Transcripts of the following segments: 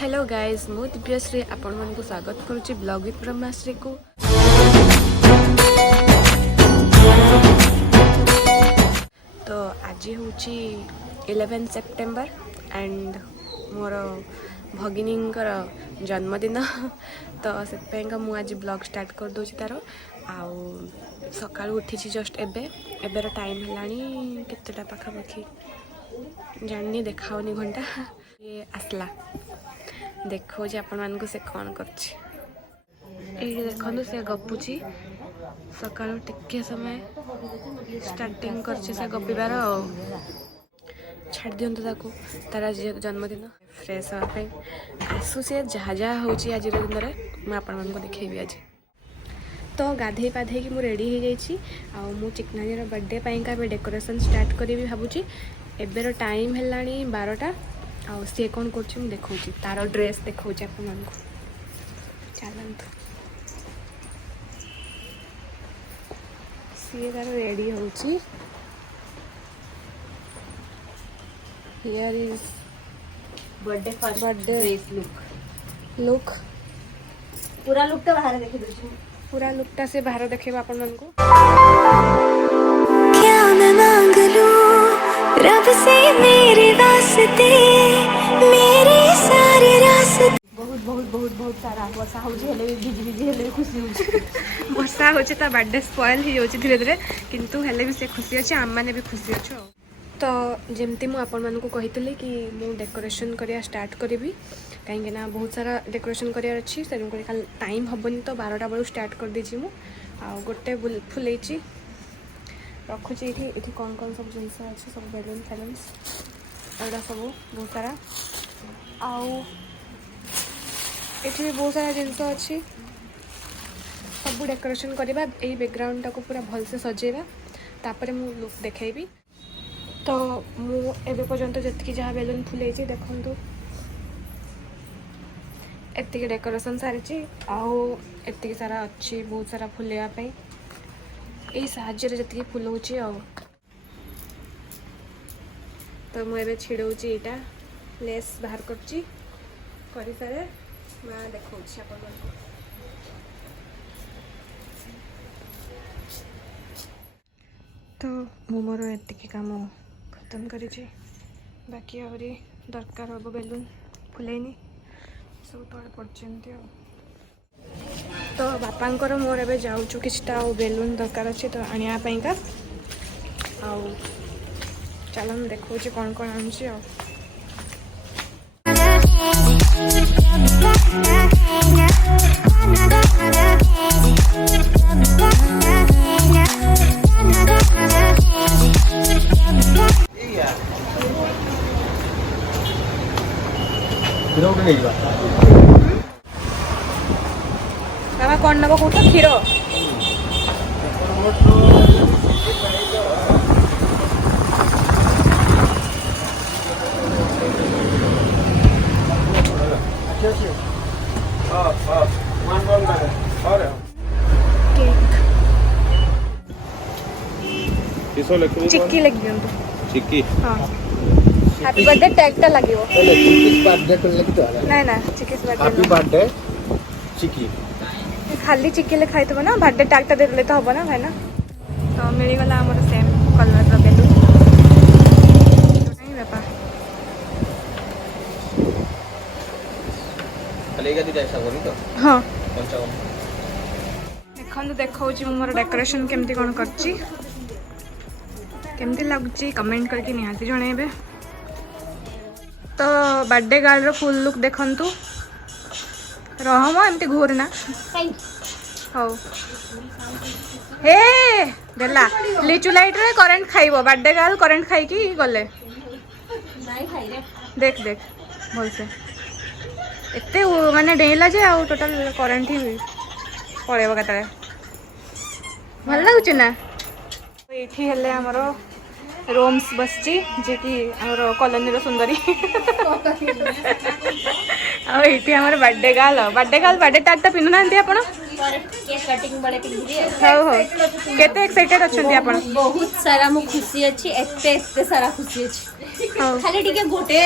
Hello guys मु दिव्यश्री आपण मानक स्वागत करुच्ची ब्लॉग विथ ब्रह्माश्री को। तो आज हूँ 11 सेप्टेम्बर एंड मोर भगिनी जन्मदिन तो से मुझे ब्लॉग स्टार्ट कर दूँ तार आउ सका उठी जस्ट एबेर टाइम है केतेटा पाखापाखि जानी देखाऊनी घंटा ये आसला देखो आपण मानक से कौन कर देखु से गपुची सका टिके समय स्टार्टिंग कर गपिबार छाड़ दिंतु ताकू तार आज जन्मदिन फ्रेश हाँपाई आसू सी जहाँ जहाँ हूँ आज दिन में मुझे देखी आज तो गाधे पाधे कि रेडी हो जाइए चिकनानी बर्थडे पाइंका डेकोरेशन स्टार्ट करी भावुची एबेर टाइम है 12टा आउ सी कौन कर देखा तार ड्रेस देखा चलतु सी तार रेडी होची हियर इज बर्थडे लुक पूरा लुकटा बाहर देखि दउछु पूरा लुकटा से बाहर देखेबा अपन मन को क्या मैं मांग लूं रब से मेरे वास्ते मेरे सारे रास्ते बहुत बहुत बहुत बहुत सारा वर्षा हो हेले भिजी भिजी हेले खुशी हो वर्षा होचे ता बर्थडे स्पॉइल ही होचे धीरे धीरे किंतु हेले भी से खुशी अच्छे आम मैंने भी खुशी अच्छे तो जमती मु आपण मानकु कहितले कि मु डेकोरेशन करिया स्टार्ट करी कहीं ना बहुत सारा डेकोरेशन करार अच्छी से टाइम हेनी तो 12टा बेलू स्टार्ट कर दीजिए मु आ गोटे फुल रखुची ये कौन कौन सब जिन अच्छे सब बेलून फैलून्स एटा सब बहुत सारा आउ भी बहुत सारा जिनस अच्छी सब डेकोरेशन करवा यही बैकग्राउंड टाक पूरा भल से सजेवा तापर मु लुक देखेबी तो मु एबे पर्यंत जति जहाँ बेलून फुले देखु एति डेकोरेशन सारी आउ एति सारा अच्छी बहुत सारा फुलवाई यही साहाଯ୍ୟରେ जी फुलाऊँच तो मुझे छिड़ाऊँच यहाँ लेस बाहर कर सारे मैं देखा तो मु मोर एति काम खत्म करी बाकी आहरी दरकार हम बेलून फुलैनी सब तले पड़ते तो बापांकर मोर एबे जाऊँ किछटा बेलून दरकार अच्छे तो आनियापाइंका आउ चलो मैं देखा कौन कौन आनुची बाबा कौन नब कौट क्षीर चिक्की लगी चिक्की हाँ हैप्पी बर्थडे टैग टा लगी वो ना ना चिक्कीस हैप्पी बर्थडे चिक्की खाली चिक्की ले खाई ना बर्थडे टैग टा देले तो हबो ना भाई ना तो मिल गला हमर सेम कलर रो बेलून नहीं बापा चलेगा दी जैसा बोली तो हां 55 देखो मोर डेकोरेशन केमती कौन करची केमती लगुच कमेंट करके निहाती जणेबे तो बर्थडे गर्ल रो फुल लुक देखंतु रहम एमती घूरना हो हे देला लिचु लाइट रे करंट खाइबो बर्थडे गर्ल करंट खाई की गले देख देख भल से एते माने डेला जे आ टोटल करंट ही पड़ेबो केतरे भल लागुच ना एठी हेले हमरो रोम्स बसची जे कि हमरो कॉलोनी रो सुंदरी आ एठी हमर बर्थडे गर्ल बर्थडे टैग ता पिनु नांती आपण केक कटिंग बड़े पिंदी हो हो केते एक्साइटेड अछंती आपण बहुत सारा मु खुशी अछि एते सारा खुशी अछि खाली टिके गोटे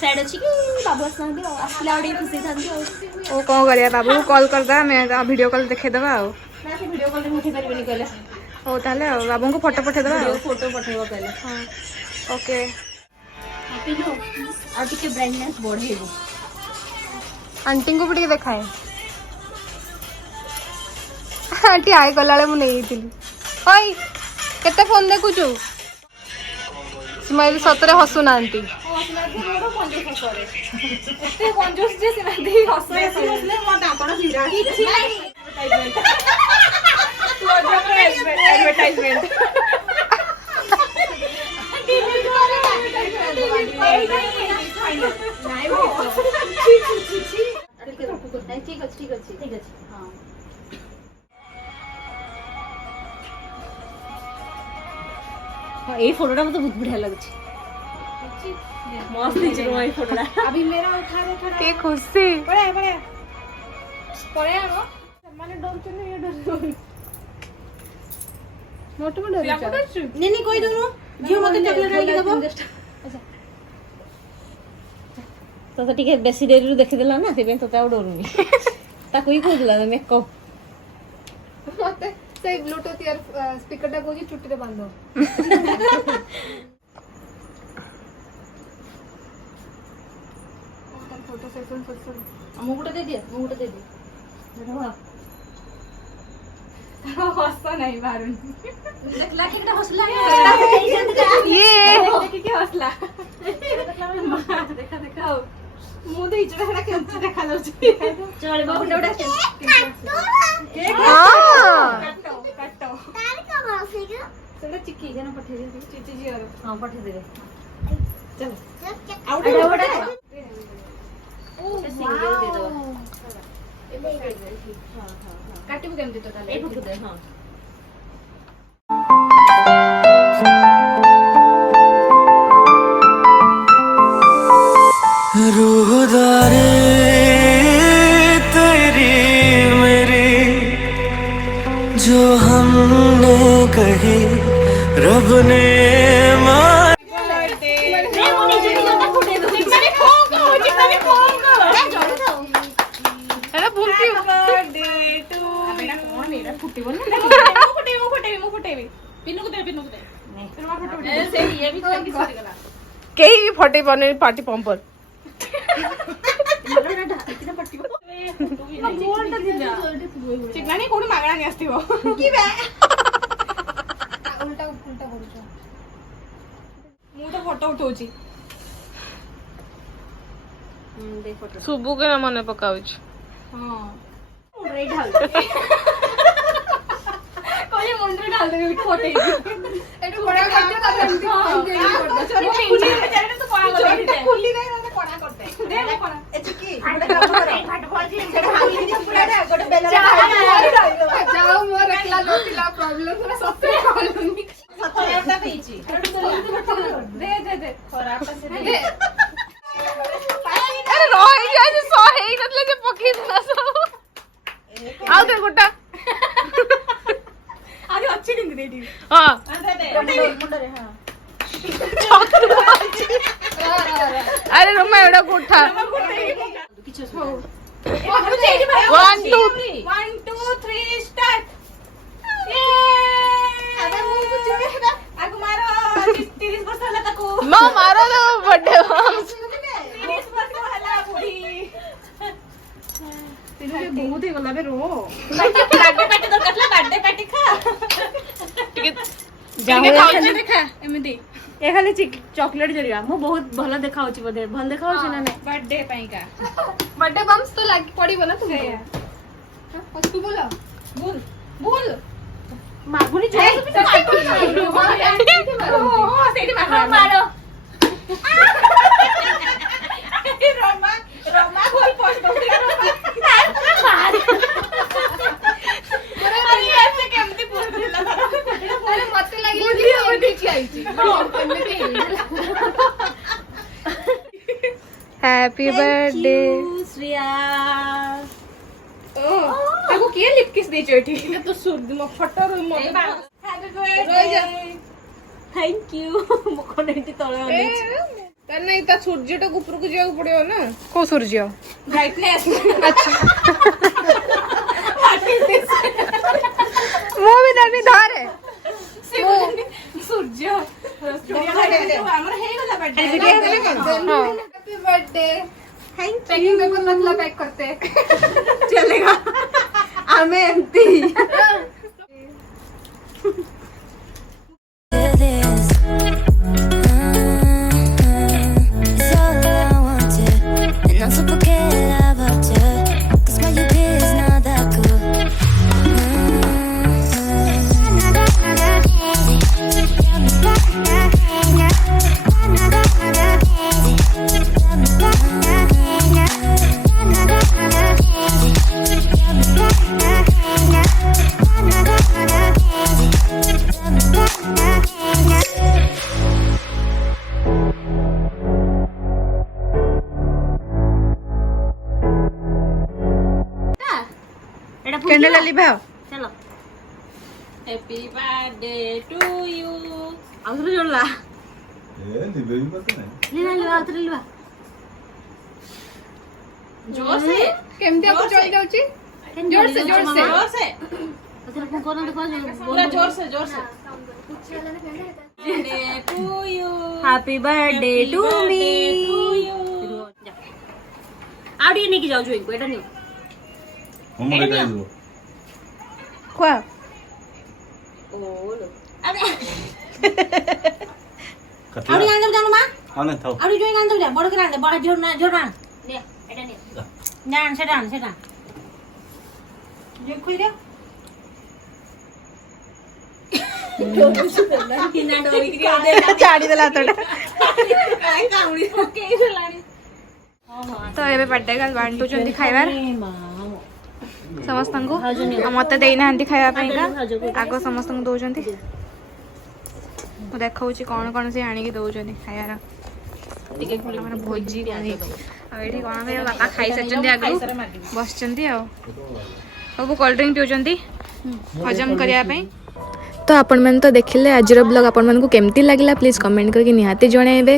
साइड अछि कि बाबू आसनांदी आसला ओडी खुशी थांदी ओ कौन करिया बाबू को कॉल कर दा मैं वीडियो कॉल देखे दबा आ ना से वीडियो कॉल उठी परिबेनी कहले ओ ताले बाबू को फोटो पठे दबा फोटो पठेबो कहले हां ओके पिनो आ टिके ब्राइटनेस बढ़ेबो आंटी को भी देखाए आंटी आए गलाले मु नहीं थिली ओय केते फोन देखुचु स्माइल सतरे हसु ना आंटी एते कंजूस जे सिना दे हसले हसले म दापड़ फिरा किछि नाही एडवर्टाइजमेंट ठीक अछि हां ए फोटोटा मते बहुत बढ़िया लगछि मस्त दिख रहा है फोटोटा अभी मेरा उठा दे के खुशी पड़े आगो माने डर चने ये डर मोटो में डर नहीं कोई दोनो जियो मते चॉकलेट आके दबो अच्छा तो ठीक है बेसी देरी देखि देला ना से बेन तो ता डरुनी ता कोई कहला मेकअप मते से ब्लूटूथ यार स्पीकर टा कोजी चुट्टी रे बांधो फोटो सेशन मुकुटा दे दे हंसता नहीं बारून देखला कितना हौसला ये देखि के हौसला देखा मुंह दे इचड़ा के देखा जाउची चल बाबू उड़ा के हां काटो तार का माफेगा थोड़ा चिक्की जन पठे दे चिची जी और हां पठे दे चल आउट आउट ओ सिंगल दे दो हां काटिबो केमती तो ताले ए दे हां रूहदारे तेरी मेरी जो हमने कही रब ने कहीं भी फटे बने पार्टी पंपर चिकनानी कोण मागणा नाही असतीवो की बे उलटा करूचो मु तो फोटो उठौची दे फोटो सुबु के मने पकाउछ हां मुंडरे ढाल कोई मुंडरे ढाल दे फोटो एटू बडा करते तब एमती हां चलो पिंडी में चले तो कोणा करते खुली नाही ना कोणा करते दे मो कोणा ए चिकी घाट भरजी ढाली पूरा दे गोटे बेला जाओ मोर एकला लोटिला प्रॉब्लम पूरा सत्य कॉलोनी सत्य पेची दे खराब से अरे रोई जाय सो हेई नतले जे पकी देना सो आउ दे गोटा अरे अच्छी नहीं रेडी हां मुंडरे हां अरे रोमा एडा गोठा 1 2 3 स्टार्ट अबे मु कुछ आगु मारो 30 वर्ष होला ताको नो मारो तो बर्थडे 30 वर्ष होला बुढ़ी तेरे बहुत ही गला बे रो बर्थडे पार्टी तो कतला बर्थडे पार्टी खा जाओ खाउचे देखा एमिदी ए खाली चॉकलेट जरिया मु बहुत भला देखा होची बदे भल देखा होची ना बर्थडे पई का बर्थडे बम्स तो लाग पड़ीबो ना तुमको तू बोलो बोल मागुनी जो मारो सेठी मारो रोमा बोल पोस्ट बंदी करो मार अरे ऐसे केमती पूछ दिला अरे मते लागिले कि एमती की आईची हैप्पी बर्थडे श्रेया ओ ताको के लिप किस दे चोटी तो सुर म फटर म हैप्पी बर्थडे थैंक यू मुखन एटी तळे अनेछि तार नहीं ता सूर्य तो ऊपर को जाऊ पड़ियो ना को सूर्य ब्राइटनेस अच्छा वो भी नहीं धारे सूर्य हमर हे गला birthday happy birthday thank packing paper मतलब पैक करते चलेगा हमें एमती this. It's all I wanted, and I'm super care about you. 'Cause my UP is not that cool. Candle वाली भाव चलो हैप्पी बर्थडे टू यू आउथरे जोड़ला ए दिबे भी पता नहीं लीला आउथरे लीवा जोर से केमती आपको चल जाउची जोर से मतलब कोन देखो पूरा जोर से to you happy birthday to me आउडी नहीं की जाओ जो इनको एटा नहीं हम मगे दे दो क्वा ओलो अरे कथि आउडी गान जानो मा आने थाओ आउडी जोई गान जा बड़ गान बड़ जोर ना ने एटा ने जान सेटा जो खोई दे किना डोरी क्रिया दे चाड़ी देला तोड़ा काय काउडी ओके लाणी तो एबे बर्थडे का बांटुचंदी खाइबार समस्त को मत देना खाया आग समस्त दौरान देखा कौन कौन से आनिक दौरान खायार भोजी ये कौन बापा खाई सारी आग बस सब कोल्ड ड्रिंक पिउचंती हजम करने तो आपण मैंने तो देखिले आज ब्लॉग आपण मानकु केमती लागला प्लीज कमेंट करके निहाती जणाइबे